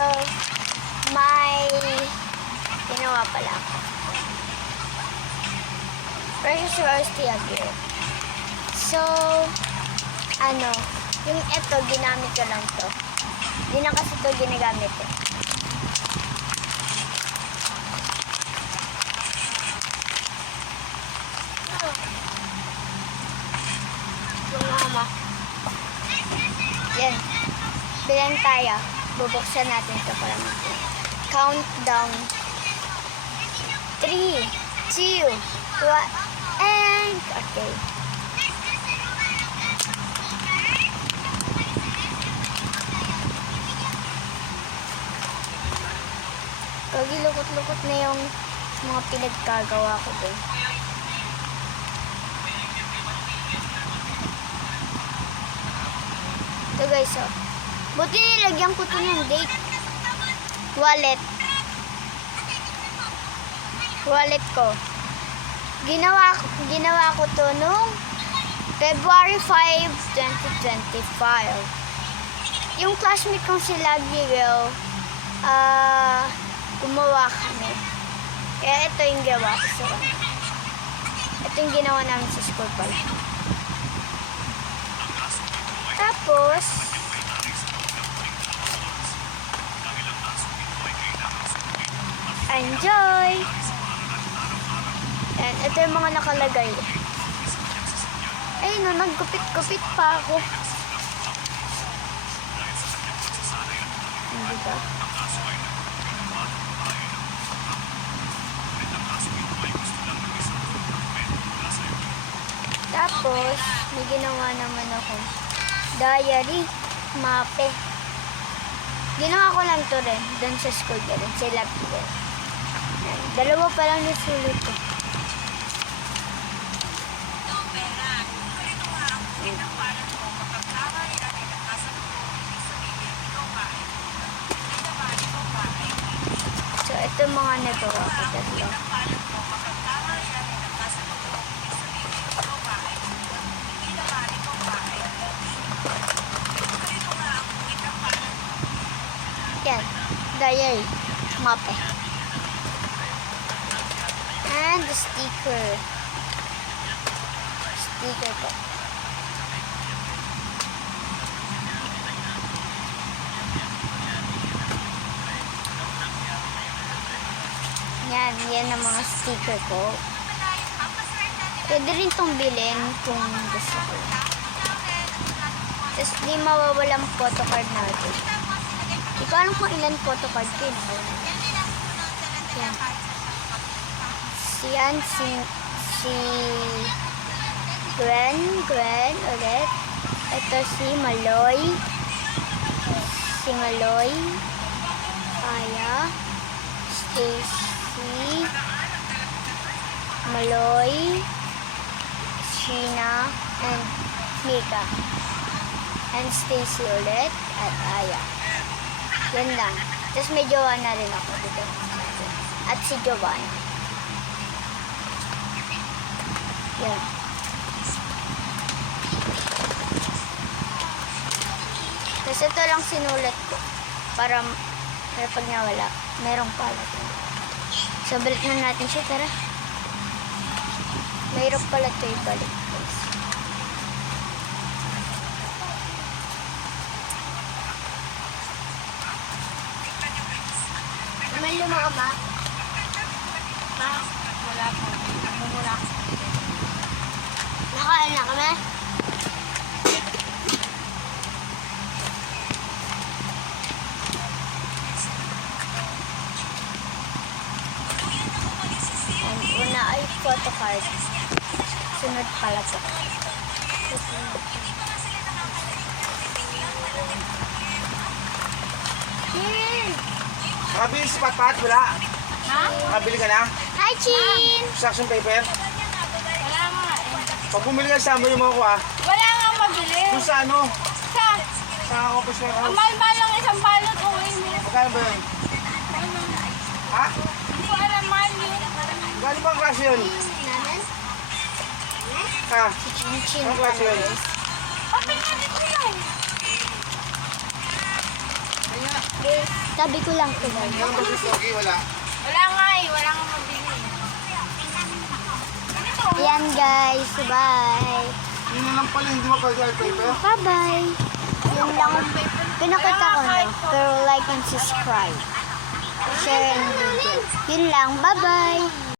So, may ginawa pala ako. Precious Rose Tea Beer. So, yung ito, ginamit ko lang to. Hindi na kasi to ginagamit eh. Mama. Yan. Bilang tayo. Bubuksan natin ito para countdown. 3, 2, 1, and okay. Kagilukot-lukot na yung mga pinagkagawa ko dun. Ito guys, oh. Buti nilagyan ko to ng date. Wallet ko. Ginawa ko to nung February 5, 2025. Yung classmate kong sila, Bigel, gumawa kami. Kaya ito yung gawa ko sa kanya. Ito yung ginawa namin sa school pala. Tapos, enjoy! And ito yung mga nakalagay. Ay, no, naggupit-gupit pa ako. Hindi ba? Tapos, may ginawa naman ako. Diary, mape. Ginawa ko lang to rin, doon sa school ko rin, sa Lapidel. Dalawa pa lang nasulit ko. So, ito mga nagawa ko tatlo. Yan, diary, mape. And the sticker. Sticker po. Yan ang mga sticker ko. Pwede rin itong bilhin kung gusto ko. Tapos di mawawalang photocard natin. Di ko alam kung ilan photocard ko yun. Yan. Si Gwen ulit. Ito si Maloy. Aya. Stacy. Maloy. Sheena. And Mika. And Stacy ulit. At Aya. Yan lang. Tapos may jowa na rin ako dito. At si Giovanna. Yan. Tapos ito lang sinulat ko. Para pag nawala, merong pala. So, balik na natin siya. Tara. Mayroon pala ito ibalik. May lima ka ba? Ha? Wala po. Mumula ka. Nakain na kami? Ang una ay photocard. Sunod pala ito. Nakabili si Patpat, wala? Ha? Nakabili ka na? Hi, Chin! Construction paper? Wala nga eh. Pag bumili ka sa mo yung mga ko Wala nga mabili. Kung sa ano? Sa, Sa office ang warehouse. mahal-mahal lang isang balot o hindi. Magkano ba yun? Ha? Hindi ko alam mahal yun. Gano'n bang klase yun? Ha? Chin Anong klase yun? Open nga dito yun. Guys, Sabi ko lang ito guys. Yung mas pogi, wala. Wala nga eh. Wala nga mabili. Yan guys, bye. Yun na lang pala, hindi mo pwede art paper. Bye-bye. Yun lang pinakita ko na. Pero like and subscribe. Share and video. Yun lang, bye-bye.